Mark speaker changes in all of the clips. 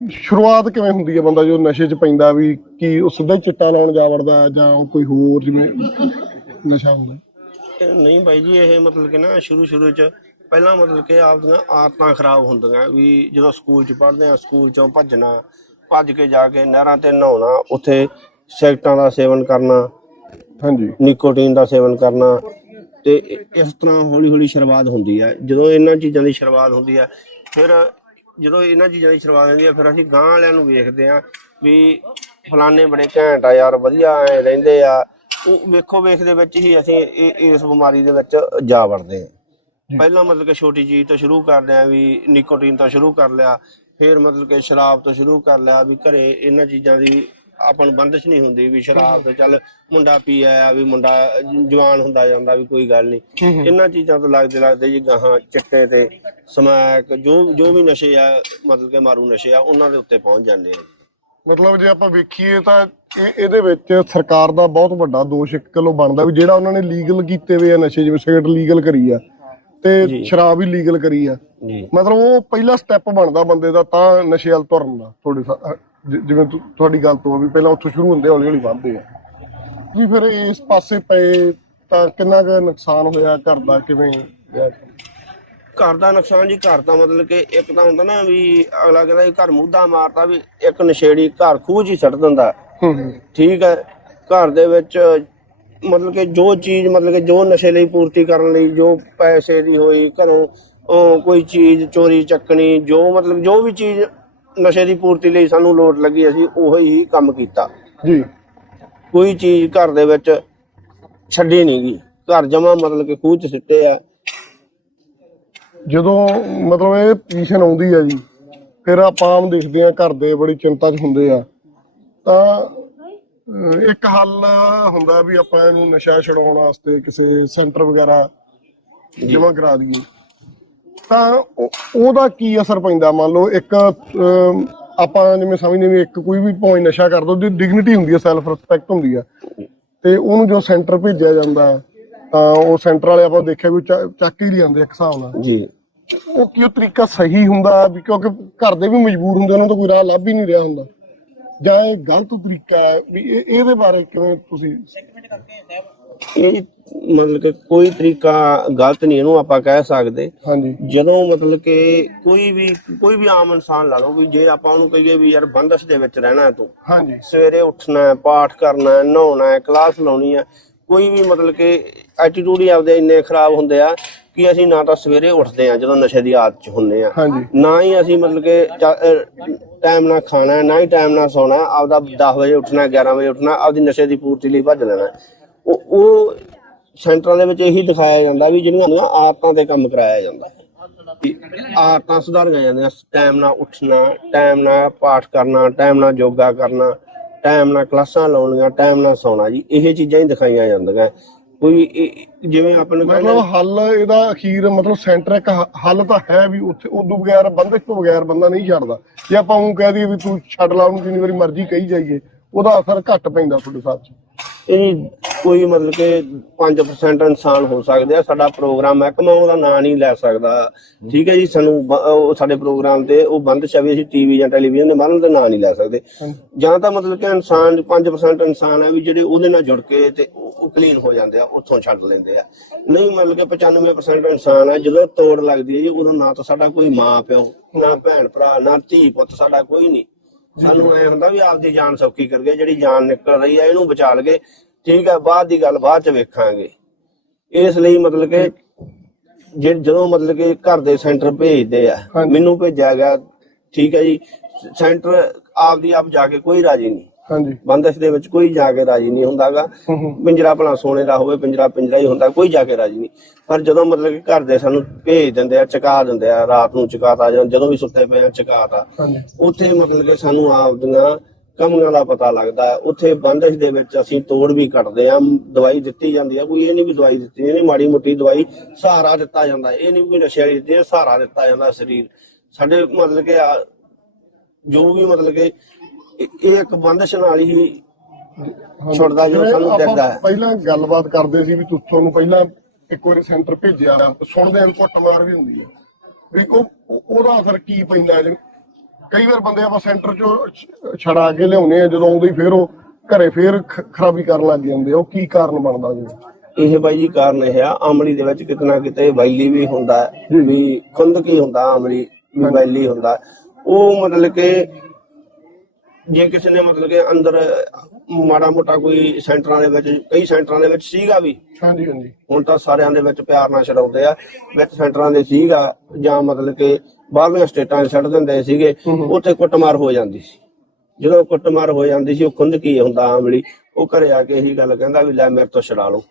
Speaker 1: ਸ਼ੁਰੂਆਤ ਕਿਵੇਂ ਹੁੰਦੀ ਹੈ ਬੰਦਾ ਜੋ ਨਸ਼ੇ 'ਚ ਪੈਂਦਾ ਵੀ ਕੀ ਉਹ ਸਿੱਧਾ ਹੀ ਚਿੱਟਾ ਲਾਉਣ ਜਾ ਵੜਦਾ ਜਾਂ ਕੋਈ ਹੋਰ ਜਿਵੇਂ ਨਸ਼ਾ ਹੁੰਦਾ
Speaker 2: ਨਹੀਂ ਬਾਈ ਜੀ ਇਹ ਮਤਲਬ ਕਿ ਨਾ ਸ਼ੁਰੂ ਸ਼ੁਰੂ ਚ ਪਹਿਲਾਂ ਮਤਲਬ ਕਿ ਆਪਦੀਆਂ ਆਦਤਾਂ ਖਰਾਬ ਹੁੰਦੀਆਂ ਵੀ ਜਦੋਂ ਸਕੂਲ ਚ ਪੜ੍ਹਦੇ ਆ ਸਕੂਲ ਚੋਂ ਭੱਜਣਾ ਭੱਜ ਕੇ ਜਾ ਕੇ ਨਹਿਰਾਂ ਤੇ ਨਹਾਉਣਾ ਉੱਥੇ ਸਿਗਰਟਾਂ ਦਾ ਸੇਵਨ ਕਰਨਾ
Speaker 1: ਹਾਂਜੀ।
Speaker 2: ਨਿਕੋਟੀਨ ਦਾ ਸੇਵਨ ਕਰਨਾ ਤੇ ਇਸ ਤਰ੍ਹਾਂ ਹੌਲੀ ਹੌਲੀ ਸ਼ੁਰੂਆਤ ਹੁੰਦੀ ਹੈ। ਜਦੋਂ ਇਹਨਾਂ ਚੀਜ਼ਾਂ ਦੀ ਸ਼ੁਰੂਆਤ ਹੁੰਦੀ ਹੈ ਫਿਰ ਜਦੋਂ ਇਹਨਾਂ ਚੀਜ਼ਾਂ ਦੀ ਸ਼ੁਰੂਆਤ ਹੁੰਦੀ ਆ, ਫਿਰ ਅਸੀਂ ਗਾਂ ਵਾਲਿਆਂ ਨੂੰ ਵੇਖਦੇ ਆ ਵੀ ਫਲਾਣੇ ਬੜੇ ਘੈਂਟ ਆ ਯਾਰ, ਵਧੀਆ ਐ ਰਹਿੰਦੇ ਆ। ਉਹ ਵੇਖੋ, ਵੇਖ ਦੇ ਵਿੱਚ ਹੀ ਅਸੀਂ ਇਹ- ਇਸ ਬਿਮਾਰੀ ਦੇ ਵਿੱਚ ਜਾ ਵੜਦੇ ਆ। ਪਹਿਲਾਂ ਮਤਲਬ ਕਿ ਛੋਟੀ ਚੀਜ਼ ਤੋਂ ਸ਼ੁਰੂ ਕਰਦੇ ਆ ਵੀ ਨਿਕੋਟੀਨ ਤੋਂ ਸ਼ੁਰੂ ਕਰ ਲਿਆ, ਫਿਰ ਮਤਲਬ ਕਿ ਸ਼ਰਾਬ ਤੋਂ ਸ਼ੁਰੂ ਕਰ ਲਿਆ ਵੀ ਘਰੇ ਇਹਨਾਂ ਚੀਜ਼ਾਂ ਦੀ ਆਪਾਂ ਨੂੰ ਬੰਦਸ਼ ਨਹੀਂ ਹੁੰਦੀ ਵੀ ਸ਼ਰਾਬ ਤੇ ਚੱਲ ਮੁੰਡਾ ਪੀ ਆਇਆ ਵੀ ਮੁੰਡਾ ਜਵਾਨ ਹੁੰਦਾ ਜਾਂਦਾ ਵੀ ਕੋਈ ਗੱਲ ਨਹੀਂ। ਇਹਨਾਂ ਚੀਜ਼ਾਂ ਤੋਂ ਲੱਗਦੇ ਲੱਗਦੇ ਜੀ ਗਾਹਾਂ ਚਿੱਟੇ ਤੇ ਸਮੈਕ ਜੋ ਜੋ ਵੀ ਨਸ਼ੇ ਆ ਮਤਲਬ ਕਿ ਮਾਰੂ ਨਸ਼ੇ ਆ ਉਹਨਾਂ ਦੇ ਉੱਤੇ ਪਹੁੰਚ ਜਾਂਦੇ ਆ
Speaker 1: ਮਤਲਬ ਜੇ ਆਪਾਂ ਵੇਖੀਏ ਤਾਂ ਇਹ ਇਹਦੇ ਵਿੱਚ ਸਰਕਾਰ ਦਾ ਬਹੁਤ ਵੱਡਾ ਦੋਸ਼ ਇੱਕ ਕਿਲੋ ਬਣਦਾ ਵੀ ਜਿਹੜਾ ਉਹਨਾਂ ਨੇ ਲੀਗਲ ਕੀਤੇ ਹੋਏ ਆ ਨਸ਼ੇ ਜਿਵੇਂ ਸਿਗਰਟ ਲੀਗਲ ਕਰੀ ਆ ਤੇ। ਸ਼ਰਾਬ ਵੀ ਲੀਗਲ ਕਰੀ ਆ। ਮਤਲਬ ਉਹ ਪਹਿਲਾ ਸਟੈਪ ਬਣਦਾ ਬੰਦੇ ਦਾ ਤਾਂ ਨਸ਼ੇ ਵੱਲ ਤੁਰਨ ਦਾ ਤੁਹਾਡੇ ਜਿਵੇਂ ਤੁਹਾਡੀ ਗੱਲ ਤੋਂ ਵੀ ਪਹਿਲਾਂ ਉੱਥੋਂ ਸ਼ੁਰੂ ਹੁੰਦੇ ਹੌਲੀ ਹੌਲੀ ਵੱਧਦੇ ਆ। ਜੀ ਫਿਰ ਇਸ ਪਾਸੇ ਪਏ ਤਾਂ ਕਿੰਨਾ ਕੁ ਨੁਕਸਾਨ ਹੋਇਆ ਘਰ ਦਾ ਕਿਵੇਂ?
Speaker 2: ਘਰ ਦਾ ਨੁਕਸਾਨ ਜੀ ਘਰ ਦਾ ਮਤਲਬ ਕਿ ਇੱਕ ਤਾਂ ਹੁੰਦਾ ਨਾ ਵੀ ਅਗਲਾ ਕਹਿੰਦਾ ਵੀ ਘਰ ਮੁੱਦਾ ਮਾਰਦਾ ਵੀ ਇੱਕ ਨਸ਼ੇੜੀ ਘਰ ਖੂਹ 'ਚ ਹੀ ਸੱਟ ਦਿੰਦਾ। ਠੀਕ ਹੈ ਘਰ ਦੇ ਵਿੱਚ ਮਤਲਬ ਕਿ ਜੋ ਚੀਜ਼ ਮਤਲਬ ਕਿ ਜੋ ਨਸ਼ੇ ਲਈ ਪੂਰਤੀ ਕਰਨ ਲਈ ਜੋ ਪੈਸੇ ਦੀ ਹੋਈ ਘਰੋਂ ਉਹ ਕੋਈ ਚੀਜ਼ ਚੋਰੀ ਚੱਕਣੀ ਜੋ ਮਤਲਬ ਜੋ ਵੀ ਚੀਜ਼ ਨਸ਼ੇ ਦੀ ਪੂਰਤੀ ਲਈ ਸਾਨੂੰ ਲੋੜ ਲੱਗੀ ਅਸੀਂ ਉਹੀ ਹੀ ਕੰਮ ਕੀਤਾ।
Speaker 1: ਜੀ।
Speaker 2: ਕੋਈ ਚੀਜ਼ ਘਰ ਦੇ ਵਿੱਚ ਛੱਡੀ ਨਹੀਂ ਗਈ। ਘਰ ਜਮਾ ਮਤਲਬ ਕਿ ਖੂਹ ਚ ਸਿੱਟੇ ਆ।
Speaker 1: ਜਦੋਂ ਮਤਲਬ ਇਹ ਪੋਜੀਸ਼ਨ ਆਉਂਦੀ ਆ ਜੀ ਫਿਰ ਆਪਾਂ ਆਮ ਦੇਖਦੇ ਆ ਘਰ ਦੇ ਬੜੀ ਚਿੰਤਾ 'ਚ ਹੁੰਦੇ ਆ। ਤਾਂ ਅਹ, ਇੱਕ ਹੱਲ ਹੁੰਦਾ ਵੀ ਆਪਾਂ ਇਹਨੂੰ ਨਸ਼ਾ ਛਡਾਉਣ ਵਾਸਤੇ ਕਿਸੇ ਸੈਂਟਰ ਵਗੈਰਾ ਜਮ੍ਹਾਂ ਕਰਾ ਦਈਏ। ਤਾਂ ਉਹ- ਉਹਦਾ ਕੀ ਅਸਰ ਪੈਂਦਾ? ਮੰਨ ਲਓ ਇੱਕ ਅਮ, ਆਪਾਂ ਜਿਵੇਂ ਸਮਝਦੇ ਵੀ ਇੱਕ ਕੋਈ ਵੀ ਭਾਵੇਂ ਨਸ਼ਾ ਕਰਦਾ ਉਹਦੀ ਡਿਗਨਿਟੀ ਹੁੰਦੀ ਹੈ ਸੈਲਫ ਰਿਸਪੈਕਟ ਹੁੰਦੀ ਆ। ਤੇ ਉਹਨੂੰ ਜੋ ਸੈਂਟਰ ਭੇਜਿਆ ਜਾਂਦਾ ਹੈ, ਤਾਂ ਉਹ ਸੈਂਟਰ ਵਾਲੇ ਆਪਾਂ ਦੇਖਿਆ ਵੀ ਚੱਕ ਚੱਕ ਹੀ ਲਿਆਂਦੇ ਇੱਕ ਹਿਸਾਬ ਨਾਲ।
Speaker 2: ਜੀ।
Speaker 1: ਉਹ ਕੀ ਉਹ ਤਰੀਕਾ ਸਹੀ ਹੁੰਦਾ ਵੀ ਕਿਉਂਕਿ ਘਰ ਦੇ ਵੀ ਮਜਬੂਰ ਹੁੰਦੇ ਉਹਨਾਂ ਤੋਂ ਕੋਈ ਰਾਹ ਲੱਭ ਹੀ ਨਹੀਂ ਰਿਹਾ ਹੁੰਦਾ। ਜਾਂ ਇਹ ਗਲਤ ਤਰੀਕਾ ਹੈ ਵੀ ਇਹ ਇਹਦੇ ਬਾਰੇ ਕਿਵੇਂ ਤੁਸੀਂ
Speaker 2: ਇਹ ਮਤਲਬ ਕਿ ਕੋਈ ਤਰੀਕਾ ਗਲਤ ਨਹੀਂ ਇਹਨੂੰ ਆਪਾਂ ਕਹਿ ਸਕਦੇ।
Speaker 1: ਹਾਂਜੀ।
Speaker 2: ਜਦੋਂ ਮਤਲਬ ਕਿ ਕੋਈ ਵੀ ਕੋਈ ਵੀ ਆਮ ਇਨਸਾਨ ਲਾ ਲਓ ਵੀ ਜੇ ਆਪਾਂ ਉਹਨੂੰ ਕਹੀਏ ਵੀ ਯਾਰ ਬੰਦਸ਼ ਦੇ ਵਿੱਚ ਰਹਿਣਾ ਹੈ ਤੂੰ।
Speaker 1: ਹਾਂਜੀ।
Speaker 2: ਸਵੇਰੇ ਉੱਠਣਾ ਹੈ ਪਾਠ ਕਰਨਾ ਹੈ ਨਹਾਉਣਾ ਹੈ ਕਲਾਸ ਲਾਉਣੀ ਹੈ ਕੋਈ ਵੀ ਮਤਲਬ ਕਿ ਐਟੀਟਿਊਡ ਹੀ ਆਪਦੇ ਇੰਨੇ ਖਰਾਬ ਹੁੰਦੇ ਆ ਕਿ ਅਸੀਂ ਨਾ ਤਾਂ ਸਵੇਰੇ ਉੱਠਦੇ ਆ ਜਦੋਂ ਨਸ਼ੇ ਦੀ ਆਦਤ 'ਚ ਹੁੰਨੇ ਆ ਨਾ ਹੀ ਅਸੀਂ ਮਤਲਬ ਕਿ ਟਾਈਮ ਨਾਲ ਖਾਣਾ ਨਾ ਹੀ ਟਾਈਮ ਨਾਲ ਸੌਣਾ। ਆਪਦਾ 10 ਵਜੇ ਉੱਠਣਾ 11 ਵਜੇ ਉੱਠਣਾ ਆਪਦੀ ਨਸ਼ੇ ਦੀ ਪੂਰਤੀ ਲਈ ਭੱਜ ਲੈਣਾ। ਉਹ ਸੈਂਟਰਾਂ ਦੇ ਵਿੱਚ ਇਹੀ ਦਿਖਾਇਆ ਜਾਂਦਾ ਵੀ ਜਿਹੜੀਆਂ ਹੁੰਦੀਆਂ ਆਦਤਾਂ ਤੇ ਕੰਮ ਕਰਾਇਆ ਜਾਂਦਾ ਆਦਤਾਂ ਸੁਧਾਰੀਆਂ ਜਾਂਦੀਆਂ ਟਾਈਮ ਨਾਲ ਉੱਠਣਾ ਟਾਈਮ ਨਾਲ ਪਾਠ ਕਰਨਾ ਟਾਈਮ ਨਾਲ ਯੋਗਾ ਕਰਨਾ ਟਾਈਮ ਨਾਲ ਕਲਾਸਾਂ ਲਾਉਣੀਆਂ ਟਾਈਮ ਨਾਲ ਸੌਣਾ ਜੀ ਇਹ ਚੀਜ਼ਾਂ ਹੀ ਦਿਖਾਈਆਂ ਜਾਂਦੀਆਂ। ਕੋਈ ਜਿਵੇਂ ਆਪਾਂ ਨੂੰ
Speaker 1: ਮਤਲਬ ਹੱਲ ਇਹਦਾ ਅਖੀਰ ਮਤਲਬ ਸੈਂਟਰ ਇੱਕ ਹੱਲ ਤਾਂ ਹੈ ਵੀ ਉੱਥੇ ਉਦੋਂ ਬਗੈਰ ਬੰਦਕ ਤੋਂ ਬਗੈਰ ਬੰਦਾ ਨਹੀਂ ਛੱਡਦਾ। ਜੇ ਆਪਾਂ ਉਹ ਕਹਿ ਦਈਏ ਵੀ ਤੂੰ ਛੱਡ ਲਾ ਉਹਨੂੰ ਜਿੰਨੀ ਵਾਰੀ ਮਰਜ਼ੀ ਕਹੀ ਜਾਈਏ ਉਹਦਾ ਅਸਰ ਘੱਟ ਪੈਂਦਾ ਤੁਹਾਡੇ ਸਾਥ ਚ।
Speaker 2: ਇਹ ਕੋਈ ਮਤਲਬ ਕਿ 5% ਇਨਸਾਨ ਹੋ ਸਕਦੇ ਆ ਸਾਡਾ ਪ੍ਰੋਗਰਾਮ ਹੈ ਕਿ ਮੈਂ ਉਹਦਾ ਨਾਂ ਨਹੀਂ ਲੈ ਸਕਦਾ। ਠੀਕ ਹੈ ਜੀ ਸਾਨੂੰ ਬ- ਉਹ ਸਾਡੇ ਪ੍ਰੋਗਰਾਮ ਤੇ ਉਹ ਬੰਦ ਛਵੀ ਅਸੀਂ ਟੀਵੀ ਜਾਂ ਟੈਲੀਵਿਜ਼ਨ ਦੇ ਮਾਧਿਅਮ ਤੇ ਨਾਂ ਨਹੀਂ ਲੈ ਸਕਦੇ। ਜਾਂ ਤਾਂ ਮਤਲਬ ਕਿ ਇਨਸਾਨ 5% ਇਨਸਾਨ ਹੈ ਵੀ ਜਿਹੜੇ ਉਹਦੇ ਨਾਲ ਜੁੜ ਕੇ ਤੇ ਉਹ ਕਲੀਨ ਹੋ ਜਾਂਦੇ ਆ ਉੱਥੋਂ ਛੱਡ ਲੈਂਦੇ ਆ। ਨਹੀਂ ਮਤਲਬ ਕਿ 95% ਇਨਸਾਨ ਹੈ ਜਦੋਂ ਤੋੜ ਲੱਗਦੀ ਹੈ ਜੀ ਉਦੋਂ ਨਾ ਤਾਂ ਸਾਡਾ ਕੋਈ ਮਾਂ ਪਿਓ ਨਾ ਭੈਣ ਭਰਾ ਨਾ ਧੀ ਪੁੱਤ ਸਾਡਾ ਕੋਈ ਨਹੀਂ। ਸਾਨੂੰ ਐ ਹੁੰਦਾ ਵੀ ਆਪਦੀ ਜਾਨ ਸੌਖੀ ਕਰ ਗਏ ਜਿਹੜੀ ਜਾਨ ਨਿਕਲ ਰਹੀ ਹੈ ਇਹਨੂੰ ਬਚਾ ਲਗੇ। ਠੀਕ ਹੈ ਬਾਅਦ ਦੀ ਗੱਲ ਬਾਅਦ ਚ ਵੇਖਾਂਗੇ। ਇਸ ਲਈ ਮਤਲਬ ਕਿ ਜੇ ਜਦੋਂ ਮਤਲਬ ਕਿ ਘਰ ਦੇ ਸੈਂਟਰ ਭੇਜਦੇ ਆ। ਮੈਨੂੰ ਭੇਜਿਆ ਗਿਆ ਠੀਕ ਹੈ ਜੀ। ਸੈਂਟਰ ਆਪਦੀ ਆਪ ਜਾ ਕੇ ਕੋਈ ਰਾਜੀ ਨਹੀਂ।
Speaker 1: ਹਾਂਜੀ।
Speaker 2: ਬੰਦਸ਼ ਦੇ ਵਿੱਚ ਕੋਈ ਜਾ ਕੇ ਰਾਜੀ ਨਹੀਂ ਹੁੰਦਾਗਾ। ਪਿੰਜਰਾ ਭਲਾ ਸੋਨੇ ਦਾ ਹੋਵੇ ਪਿੰਜਰਾ ਪਿੰਜਰਾ ਹੀ ਹੁੰਦਾ ਕੋਈ ਜਾ ਕੇ ਰਾਜੀ ਨਹੀਂ। ਪਰ ਜਦੋਂ ਮਤਲਬ ਕਿ ਘਰ ਦੇ ਸਾਨੂੰ ਭੇਜ ਦਿੰਦੇ ਆ ਚਕਾ ਦਿੰਦੇ ਆ ਰਾਤ ਨੂੰ ਚਕਾਤਾ ਜਾਂ ਜਦੋਂ ਵੀ ਸੁੱਤੇ ਪਏ ਆ ਚਕਾਤਾ ਉੱਥੇ ਮਤਲਬ ਕਿ ਸਾਨੂੰ ਆਪਦੀਆਂ ਕਮੀਆਂ ਦਾ ਪਤਾ ਲੱਗਦਾ ਉੱਥੇ ਬੰਦਸ਼ ਦੇ ਵਿੱਚ ਅਸੀਂ ਤੋੜ ਵੀ ਕੱਢਦੇ ਆ ਦਵਾਈ ਦਿੱਤੀ ਜਾਂਦੀ ਆ। ਕੋਈ ਇਹ ਨਹੀਂ ਵੀ ਦਵਾਈ ਦਿੱਤੀ ਨਹੀਂ ਮਾੜੀ ਮੋਟੀ ਦਵਾਈ ਸਹਾਰਾ ਦਿੱਤਾ ਜਾਂਦਾ। ਇਹ ਨਹੀਂ ਵੀ ਨਸ਼ੇ ਵਾਲੀ ਦਿੱਤੀ ਸਹਾਰਾ ਦਿੱਤਾ ਜਾਂਦਾ ਸਰੀਰ। ਸਾਡੇ ਮਤਲਬ ਕਿ ਜੋ ਵੀ ਮਤਲਬ ਕਿ ਇਹ ਇੱਕ ਬੰਦਸ਼ ਨਾਲ ਹੀ। ਛੁੱਟਦਾ ਜੋ ਸਾਨੂੰ ਦਿਖਦਾ ਹੈ।
Speaker 1: ਪਹਿਲਾਂ ਗੱਲਬਾਤ ਕਰਦੇ ਸੀ ਵੀ ਤੁਹਾਨੂੰ ਪਹਿਲਾਂ ਇੱਕ ਵਾਰੀ ਸੈਂਟਰ ਭੇਜਿਆ ਸੁਣਦੇ ਆ ਕੁੱਟਮਾਰ ਵੀ ਹੁੰਦੀ ਹੈ। ਵੀ ਉਹ ਉਹ- ਉਹਦਾ ਅਸਰ ਕੀ ਪੈਂਦਾ ਜੀ ਕਈ ਵਾਰ ਬੰਦੇ ਆਪਾਂ ਸੈਂਟਰ ਚੋਂ ਛੜਾ ਕੇ ਲਿਆਉਨੇ ਆ ਜਦੋਂ ਆਉਂਦੇ ਫਿਰ ਉਹ ਘਰੇ ਫਿਰ ਖਰਾਬੀ ਕਰਨ ਲੱਗ ਜਾਂਦੇ ਉਹ ਕੀ ਕਾਰਨ ਬਣਦਾ ਜੀ?
Speaker 2: ਇਹ ਬਾਈ ਜੀ ਕਾਰਨ ਇਹ ਆ ਆਮਲੀ ਦੇ ਵਿੱਚ ਕਿਤਨਾ ਕਿਤੇ ਵੈਲੀ ਵੀ ਹੁੰਦਾ ਵੀ ਖੁੰਦਕੀ ਹੁੰਦਾ ਆਮਲੀ ਵੀ ਵੈਲੀ ਹੁੰਦਾ। ਉਹ ਮਤਲਬ ਕਿ ਜੇ ਕਿਸੇ ਨੇ ਮਤਲਬ ਕਿ ਅੰਦਰ ਮਾੜਾ ਮੋਟਾ ਕੋਈ ਸੈਂਟਰਾਂ ਦੇ ਵਿੱਚ ਕਈ ਸੈਂਟਰਾਂ ਦੇ ਵਿੱਚ ਸੀਗਾ ਵੀ।
Speaker 1: ਹਾਂਜੀ ਹਾਂਜੀ।
Speaker 2: ਹੁਣ ਤਾਂ ਸਾਰਿਆਂ ਦੇ ਵਿੱਚ ਪਿਆਰ ਨਾਲ ਛਡਾਉਂਦੇ ਆ। ਵਿੱਚ ਸੈਂਟਰਾਂ ਦੇ ਸੀਗਾ ਜਾਂ ਮਤਲਬ ਕਿ ਬਾਹਰਲੀਆਂ ਸਟੇਟਾਂ 'ਚ ਛੱਡ ਦਿੰਦੇ ਸੀਗੇ ਉੱਥੇ ਕੁੱਟਮਾਰ ਹੋ ਜਾਂਦੀ ਸੀ। ਜਦੋਂ ਕੁੱਟਮਾਰ ਹੋ ਜਾਂਦੀ ਸੀ ਉਹ ਖੁੰਦ ਕੀ ਹੁੰਦਾ ਆਮਲੀ ਉਹ ਘਰੇ ਆ ਕੇ ਇਹੀ ਗੱਲ ਕਹਿੰਦਾ ਵੀ ਲੈ ਮੇਰੇ ਤੋਂ ਛਡਾ ਲਓ।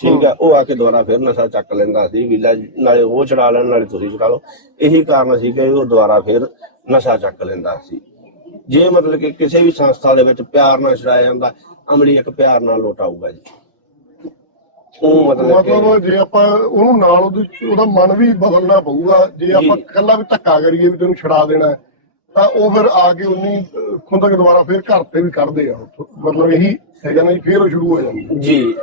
Speaker 2: ਠੀਕ ਹੈ। ਉਹ ਆ ਕੇ ਦੁਬਾਰਾ ਫਿਰ ਨਸ਼ਾ ਚੱਕ ਲੈਂਦਾ ਸੀ ਵੀ ਲੈ ਨਾਲੇ ਉਹ ਛਡਾ ਲੈਣ ਨਾਲੇ ਤੁਸੀਂ ਛਡਾ ਲਓ। ਇਹੀ ਕਾਰਨ ਸੀ ਕਿ ਉਹ ਦੁਬਾਰਾ ਫਿਰ ਨਸ਼ਾ ਚੱਕ ਲੈਂਦਾ ਸੀ। ਜੇ ਮਤਲਬ ਕਿ ਕਿਸੇ ਵੀ ਸੰਸਥਾ ਦੇ ਵਿੱਚ ਪਿਆਰ ਨਾਲ ਛਡਾਇਆ ਜਾਂਦਾ ਅਮਲੀ ਇੱਕ ਪਿਆਰ ਨਾਲ ਲੋਟਾਊਗਾ ਜੀ। ਉਹ ਮਤਲਬ ਕਿ
Speaker 1: ਜੇ ਆਪਾਂ ਉਹਨੂੰ ਨਾਲ ਉਹਦੀ ਉਹਦਾ ਮਨ ਵੀ ਬਦਲਣਾ ਪਊਗਾ ਜੇ ਆਪਾਂ ਇਕੱਲਾ ਵੀ ਧੱਕਾ ਕਰੀਏ ਵੀ ਤੈਨੂੰ ਛਡਾ ਦੇਣਾ ਹੈ, ਤਾਂ ਉਹ ਫਿਰ ਆ ਕੇ ਉਨੀ ਅਹ, ਖੁੰਦਕ ਦੁਬਾਰਾ ਫਿਰ ਘਰ ਤੇ ਵੀ ਕੱਢਦੇ ਆ। ਉੱਥੋਂ। ਮਤਲਬ ਇਹੀ ਹੈਗਾ ਨਾ ਜੀ ਫਿਰ ਉਹ ਸ਼ੁਰੂ ਹੋ ਜਾਂਦੀ
Speaker 2: ਜੀ।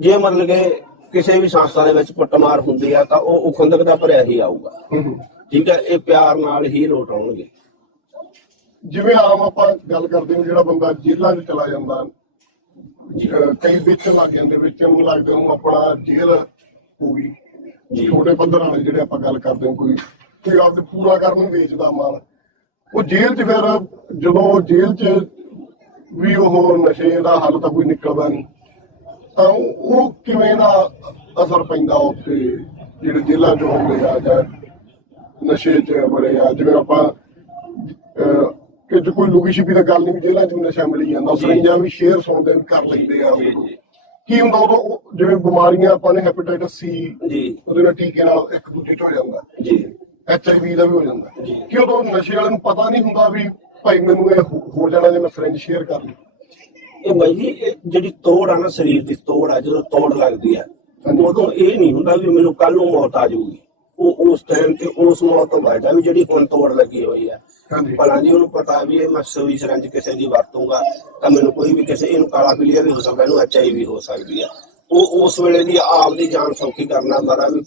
Speaker 2: ਜੇ ਮਤਲਬ ਕਿ ਕਿਸੇ ਵੀ ਸੰਸਥਾ ਦੇ ਵਿੱਚ ਕੁੱਟਮਾਰ ਹੁੰਦੀ ਆ ਤਾਂ ਉਹ ਖੁੰਦਕ ਦਾ ਭਰਿਆ ਹੀ ਆਊਗਾ।
Speaker 1: ਹੂੰ।
Speaker 2: ਠੀਕ ਹੈ ਇਹ ਪਿਆਰ ਨਾਲ ਹੀ ਲੋਟ ਆਉਣਗੇ।
Speaker 1: ਜਿਵੇਂ ਆਮ ਆਪਾਂ ਗੱਲ ਕਰਦੇ ਹਾਂ ਜਿਹੜਾ ਬੰਦਾ ਜੇਲ੍ਹਾਂ 'ਚ ਚਲਾ ਜਾਂਦਾ ਕਈ ਵਿੱਚ ਲੱਗ ਜਾਂਦੇ ਵਿੱਚ ਨੂੰ ਲੱਗਦੇ ਨੂੰ ਆਪਣਾ ਜੇਲ੍ਹ ਹੋ ਛੋਟੇ ਪੱਧਰ ਵਾਲੇ ਜਿਹੜੇ ਆਪਾਂ ਗੱਲ ਕਰਦੇ ਹਾਂ ਕੋਈ ਕੋਈ ਆਪਦੇ ਪੂਰਾ ਕਰਨ ਨੂੰ ਵੇਚਦਾ ਮਾਲ। ਉਹ ਜੇਲ੍ਹ 'ਚ ਫਿਰ ਜਦੋਂ ਜੇਲ੍ਹ 'ਚ ਵੀ ਉਹ ਨਸ਼ੇ ਦਾ ਹੱਲ ਤਾਂ ਕੋਈ ਨਿਕਲਦਾ ਨਹੀਂ, ਤਾਂ ਉਹ ਕਿਵੇਂ ਦਾ ਅਸਰ ਪੈਂਦਾ ਉੱਤੇ ਜਿਹੜੇ ਜੇਲ੍ਹਾਂ 'ਚ ਹੁੰਦੇ ਆ ਜਾਂ ਨਸ਼ੇ 'ਚ ਬੜੇ ਆ? ਜਿਵੇਂ ਆਪਾਂ ਕਿ ਜੇ ਕੋਈ ਲੁਕੀ ਛਿਪੀ ਦਾ ਗੱਲ ਨਹੀਂ ਵੀ ਜੇਲ੍ਹਾਂ 'ਚ ਵੀ ਨਸ਼ਾ ਮਿਲੀ ਜਾਂਦਾ ਸਰਿੰਜਾਂ ਵੀ ਸ਼ੇਅਰ ਸੁਣਦੇ ਕਰ ਲੈਂਦੇ ਆ। ਉਹ। ਕੀ ਹੁੰਦਾ ਉਦੋਂ ਉਹ ਜਿਵੇਂ ਬਿਮਾਰੀਆਂ ਆਪਾਂ ਨੇ ਹੈਪੇਟਾਈਟਸ ਸੀ
Speaker 2: ਜੀ।
Speaker 1: ਉਹਦੇ ਨਾਲ ਟੀਕੇ ਨਾਲ ਇੱਕ ਦੂਜੇ 'ਚ ਹੋ ਜਾਂਦਾ।
Speaker 2: ਜੀ।
Speaker 1: ਐਚ ਆਈ ਵੀ ਦਾ ਵੀ ਹੋ ਜਾਂਦਾ। ਕਿ ਉਦੋਂ ਨਸ਼ੇ ਵਾਲੇ ਨੂੰ ਪਤਾ ਨਹੀਂ ਹੁੰਦਾ ਵੀ ਭਾਈ ਮੈਨੂੰ ਇਹ ਹੋ- ਜਾਣਾ ਜੇ ਮੈਂ ਸਰਿੰਜ ਸ਼ੇਅਰ ਕਰ ਲਈ
Speaker 2: ਇਹ ਬਾਈ ਜੀ ਜਿਹੜੀ ਤੋੜ ਆ ਨਾ ਸਰੀਰ ਦੀ ਤੋੜ ਆ ਜਦੋਂ ਤੋੜ ਲੱਗਦੀ ਆ ਉਦੋਂ ਇਹ ਨਹੀਂ ਹੁੰਦਾ ਵੀ ਮੈਨੂੰ ਕੱਲ ਨੂੰ ਮੌਤ ਆ ਜਾਊਗੀ। ਉਹ ਉਸ ਟਾਈਮ ਤੇ ਉਸ ਮੌਤ ਤੋਂ ਬਾਅਦ ਆ ਵੀ ਜਿਹੜੀ ਹੁਣ ਤੋੜ ਲੱਗੀ ਹੋਈ ਆ। ਭਲਾ ਜੀ ਉਹਨੂੰ ਪਤਾ ਵੀ ਇਹ ਮੈਂ ਸੂਈ ਸਰੰਜ ਕਿਸੇ ਦੀ ਵਰਤੂੰਗਾ ਤਾਂ ਮੈਨੂੰ ਕੋਈ ਵੀ ਕਿਸੇ ਇਹਨੂੰ ਕਾਲਾ ਪੀਲੀਆ ਵੀ ਹੋ ਸਕਦਾ ਇਹਨੂੰ ਐਚਆਈ ਵੀ ਹੋ ਸਕਦੀ ਆ। ਉਹ ਉਸ ਵੇਲੇ ਦੀ ਆਪ ਦੀ ਜਾਨ ਸੌਖੀ ਕਰਨਾ ਬਾਰਾ ਵੀ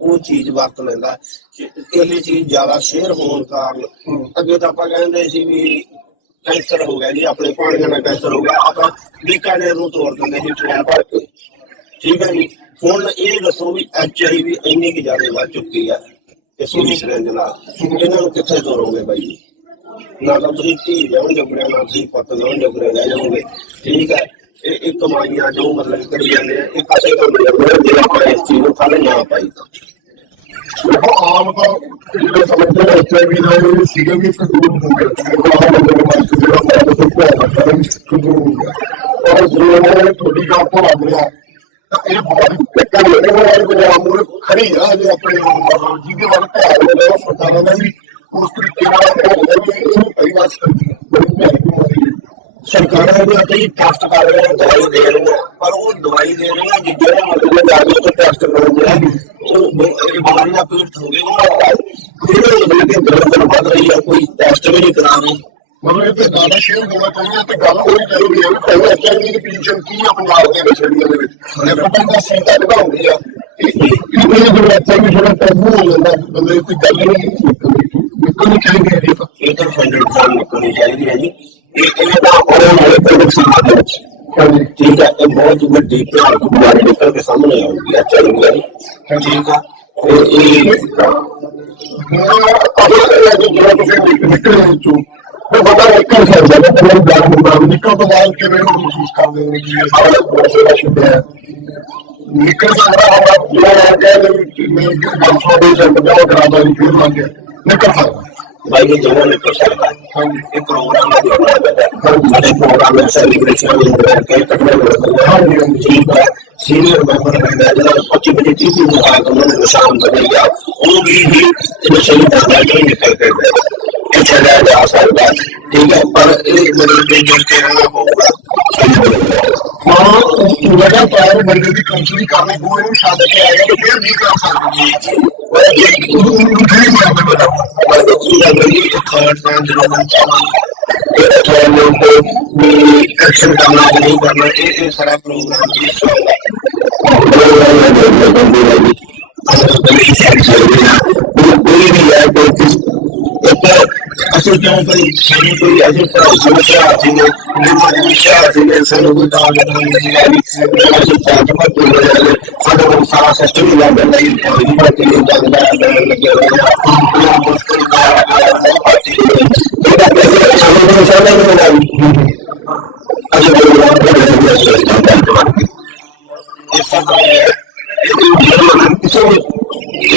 Speaker 2: ਉਹ ਚੀਜ਼ ਵਰਤ ਲੈਂਦਾ। ਇਹ ਚੀਜ਼ ਜ਼ਿਆਦਾ ਸ਼ੇਅਰ ਹੋਣ ਕਾਰਨ ਅੱਗੇ ਤਾਂ ਆਪਾਂ ਕਹਿੰਦੇ ਸੀ ਵੀ ਕੈਂਸਰ ਹੋ ਗਿਆ ਜੀ ਆਪਣੇ ਪਾਣੀਆਂ ਨਾਲ ਕੈਂਸਰ ਹੋ ਗਿਆ ਆਪਾਂ ਬੀਕਾਨੇਰ ਨੂੰ ਤੋੜ ਦਿੰਦੇ ਸੀ ਟ੍ਰੇਨ ਕੇ ਠੀਕ ਹੈ ਜੀ। ਹੁਣ ਇਹ ਦੱਸੋ ਵੀ ਐਚਆਈ ਵੀ ਇੰਨੀ ਕਿ ਜ਼ਿਆਦਾ ਵੱਧ ਚੁੱਕੀ ਆ ਇਸ ਨੂੰ ਸਰੰਜ ਨਾਲ। ਇਹਨਾਂ ਨੂੰ ਕਿੱਥੇ ਤੋੜੋਗੇ ਬਾਈ ਜੀ? ਨਾ ਤਾਂ ਤੁਸੀਂ ਧੀ ਜਾਉਂ ਜੋਗਰੇ, ਨਾ ਤੁਸੀਂ ਪੁੱਤ ਜਾਉਂ ਜੋਗਰੇ ਰਹਿ ਜਾਓਗੇ। ਠੀਕ ਹੈ। ਇਹ ਇਹ ਕਮਾਈਆਂ ਜੋ ਮਤਲਬ ਕਰੀ ਜਾਂਦੇ ਆ, ਇਹ ਕਾਸੇ ਕੰਮ ਜਾਂਦੇ ਆ ਜੇ ਆਪਾਂ ਇਸ ਚੀਜ਼ ਨੂੰ ਕੱਲ ਨਾ ਪਾਈ ਤਾਂ।
Speaker 1: ਦੇਖੋ, ਆਮ ਤਾਂ ਜਿਹੜੇ ਸਮਝਦੇ ਨੇ ਐਚ ਆਈ ਵੀ ਦਾ ਇਹ ਸੀਗਾ ਵੀ ਇੱਕ ਦੂਰ ਹੋ ਗਿਆ ਉਹ ਆਮ ਬੰਦੇ ਨੂੰ ਮਨ ਚ ਜਿਹੜਾ ਮੈਂ ਤਾਂ ਕੋਈ ਭੈਣ ਦਾ ਇੱਕ ਦੂਰ ਹੋ ਗਿਆ ਔਰ ਜਦੋਂ ਇਹ ਤੁਹਾਡੀ ਗੱਲ ਤੋਂ ਲੱਗ ਰਿਹਾ ਤਾਂ ਇਹ ਬਹੁਤ ਇੱਕ ਗੱਲ ਇਹ ਹੈ ਕਿ ਆਮ ਮੂਰੇ ਖੜੀ ਆ ਜੇ ਆਪਣੇ ਜਿਹਦੇ ਵੱਲ ਧਿਆਨ ਦੇ ਰਿਹਾ ਸਰਕਾਰਾਂ ਦਾ ਵੀ ਉਸ ਤਰੀਕੇ ਨਾਲ ਹੋ ਗਿਆ ਵੀ ਇਹਨੂੰ ਕਈ ਵਾਰ ਬੜੀ ਭੈੜੀ ਬਿਮਾਰੀ ਹੈ
Speaker 2: ਸਰਕਾਰਾਂ ਇਹਦੇ ਉੱਤੇ ਹੀ ਟੈਸਟ ਕਰ ਰਹੀਆਂ ਦਵਾਈ ਦੇ ਰਹੀਆਂ ਪਰ ਉਹ ਦਵਾਈ ਦੇ ਰਹੀਆਂ ਕਿ ਜਿਹੜਾ ਮਤਲਬ ਜਾ ਕੇ ਟੈਸਟ ਕਰਾਉਂਦੇ ਆ ਉਹ ਬ- ਇਹ ਬਿਮਾਰੀ ਦਾ ਪੀੜਤ ਹੋ ਗਏ ਉਹ ਕੋਈ ਵੀ
Speaker 1: ਇਹ ਹੈ ਪਹਿਲਾਂ ਐਚਆਈਵੀ ਦੀ ਕੀ ਆ ਪੰਜਾਬ ਦੇ ਵਿੱਚ ਇਹ ਇਹ ਐਚਆਈਵੀ ਥੋੜਾ ਟੈਬੂ ਹੋ ਜਾਂਦਾ ਬੰਦੇ ਤੇ ਗੱਲ ਨਹੀਂ ਨਿਕਲਣੀ ਚਾਹੀਦੀ ਹੈ ਜੀ
Speaker 2: ਇਹ ਤਾਂ 100% ਨਿਕਲਣੀ ਚਾਹੀਦੀ ਹੈ ਜੀ ਇਹ ਇਹ ਤਾਂ ਆਉਣ ਵਾਲੇ ਭਵਿੱਖ ਸਮਾਜ ਦੇ ਵਿੱਚ ਠੀਕ ਹੈ ਇਹ ਬਹੁਤ ਵੱਡੀ ਭਿਆਨਕ ਬਿਮਾਰੀ ਨਿਕਲ ਕੇ ਸਾਹਮਣੇ ਆਊਗੀ ਐਚ ਆਈ ਵੀ ਠੀਕ ਆ ਇਹ
Speaker 1: ਅਗਰ ਜਿਹੜਾ ਤੁਸੀਂ ਨਿਕਲੇ ਵਿੱਚੋਂ ਫਿਰ ਬੰਦਾ ਨਿਕਲ ਸਕਦਾ ਹੈ ਤੇ ਮੈਨੂੰ ਗੱਲ ਹੁੰਦਾ ਨਿਕਲ ਤੋਂ ਬਾਅਦ ਕਿਵੇਂ ਉਹ ਮਹਿਸੂਸ ਕਰਦੇ ਨੇ ਕਿ ਇਹ ਸਾਰਾ ਕੁਝ ਦਾ ਸ਼ੁਕਰ ਹੈ ਨਿਕਲ ਸਕਦਾ ਹੁੰਦਾ ਜਿਹੜਾ ਕਹਿੰਦੇ ਮੈਂ ਗੱਲ ਸੋਦੇ ਜੰਟ ਜਾਓ ਕਰਾਦਾ ਨਹੀਂ ਫਿਰ ਲੱਗ ਗਿਆ ਨਿਕਲ ਸਕਦਾ
Speaker 2: ਭਾਈ ਇਹ ਜਵਾਂ ਨਿਕਲ ਸਕਦਾ ਹੈ
Speaker 1: ਹਾਂਜੀ
Speaker 2: ਇਹ ਪ੍ਰੋਗਰਾਮ ਦਾ ਜਿਹੜਾ ਸਾਡੇ ਪ੍ਰੋਗਰਾਮ ਦੇ ਸੈਲੀਬ੍ਰੇਸ਼ਨ ਦੇ ਅੰਦਰ ਕਈ ਘਟਨਾ
Speaker 1: ਹਾਂਜੀ, ਹਾਂਜੀ।
Speaker 2: ਠੀਕ ਹੈ ਸੀਨੀਅਰ ਮੈਂਬਰ ਰਹਿੰਦਾ ਜਿਹੜਾ 25 ਵਜੇ 30 ਦਿਨ ਦਾ ਉਹਨਾਂ ਨੇ ਨਿਸ਼ਾਨ ਕਰ ਲਿਆ ਉਹ ਵੀ ਵੀ ਇਹ ਸਹੀ ਤਰ੍ਹਾਂ ਨਹੀਂ ਨਿਕਲ ਕੇ ਇਹ ਚਲਾ ਜਾ ਸਕਦਾ ਹੈ। ਠੀਕ ਹੈ ਪਰ ਇਹ ਮਤਲਬ ਕਿ ਜੋ ਕਿ ਰਹਿਣਾ ਪਊਗਾ
Speaker 1: ਹਾਂ ਲਗਾਤਾਰ ਬੰਦੇ ਦੀ ਕਾਉਂਸਲਿੰਗ ਕਰਨੀ ਪਊ ਇਹਨੂੰ ਛੱਡ ਕੇ ਆਏਗਾ ਤੇ ਫਿਰ ਨਹੀਂ ਕਰ ਸਕਦਾ
Speaker 2: ਜੀ ਉਹ ਇਹ
Speaker 1: ਉਹਨੂੰ ਨਹੀਂ ਕਰਨਾ ਪਊਗਾ
Speaker 2: ਪਰ ਦੂਜੀ ਗੱਲ ਇਹ ਕਿ ਥਰਡ ਟਾਈਮ ਜਿਹੜਾ ਮੈਂ ਚਾਹਾਂ ਇਹ ਤੁਹਾਨੂੰ ਕੋਈ ਵੀ ਐਕਸ਼ਨ ਕਰਨਾ ਕਿ ਨਹੀਂ ਕਰਨਾ ਇਹ ਇਹ ਸਾਰਾ ਪ੍ਰੋਗਰਾਮ ਜੀ ਕੋਈ ਵੀ ਹੈ ਕੋਈ ਕਿਸ ਇੱਕ
Speaker 3: ਅਸੀਂ ਕਿਉਂ ਕੋਈ ਸਾਨੂੰ ਕੋਈ ਅਜੇ ਸਮੱਸਿਆ ਆਤੀ ਹੈ ਨਿਰਮਾਣ ਵਿਸ਼ਾ ਦੇ ਸਾਨੂੰ ਕੋਈ ਤਾਂ ਨਹੀਂ ਹੈ ਅਸੀਂ ਚਾਹਤ ਮਤ ਹੋ ਰਹੇ ਸਾਡਾ ਕੋਲ ਸਾਰਾ ਸਿਸਟਮ ਹੀ ਲੱਗ ਜਾਂਦਾ ਹੈ ਕੋਈ ਬਾਤ ਨਹੀਂ ਜਾਂਦਾ ਹੈ ਲੱਗਿਆ ਹੋਇਆ ਹੈ ਮੁਸ਼ਕਿਲ ਸਾਨੂੰ ਕੋਈ ਸਮਝ ਨਹੀਂ ਆਉਂਦੀ ਅਸੀਂ ਕੋਈ ਬਾਤ ਨਹੀਂ ਕਰਦੇ ਇਹ ਸਭ ਇਹ ਇਹ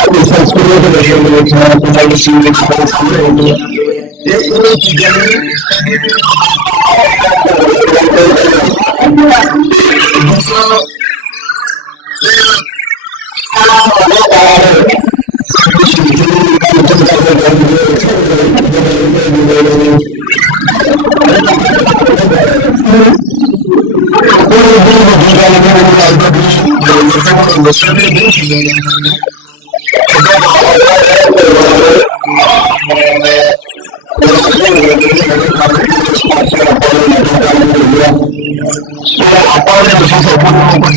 Speaker 3: संस्कृति के लिए मुझे थोड़ा थोड़ा कि शिव लिखा है सामने होगी ये पूरी चीजें Thank you.